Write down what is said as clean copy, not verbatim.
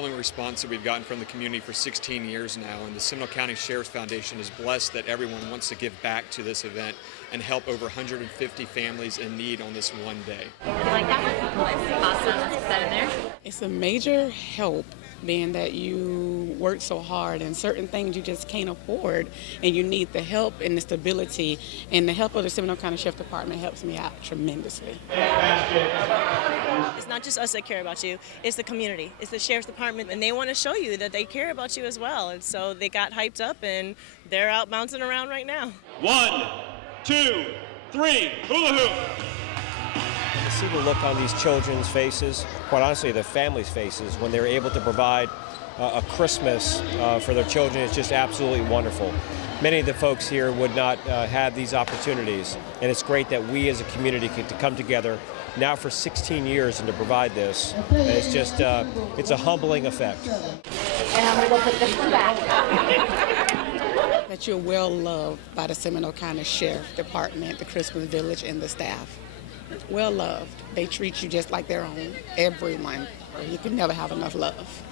overwhelming response that we've gotten from the community for 16 years now, and the Seminole County Sheriff's Foundation is blessed that everyone wants to give back to this event and help over 150 families in need on this one day. You like that one? Awesome. Let's put that in there. It's a major help, being that you work so hard and certain things you just can't afford, and you need the help and the stability, and the help of the Seminole County Sheriff Department helps me out tremendously. It's not just us that care about you, it's the community, it's the Sheriff's Department, and they want to show you that they care about you as well, and so they got hyped up and they're out bouncing around right now. 1, 2, 3, hula hoop! To see the look on these children's faces, quite honestly, the families' faces, when they're able to provide a Christmas for their children, is just absolutely wonderful. Many of the folks here would not have these opportunities, and it's great that we as a community get to come together now for 16 years and to provide this. And it's just, it's a humbling effect. And I'm going to put this one back. That you're well loved by the Seminole County Sheriff Department, the Christmas Village, and the staff. Well loved. They treat you just like their own. Everyone. You can never have enough love.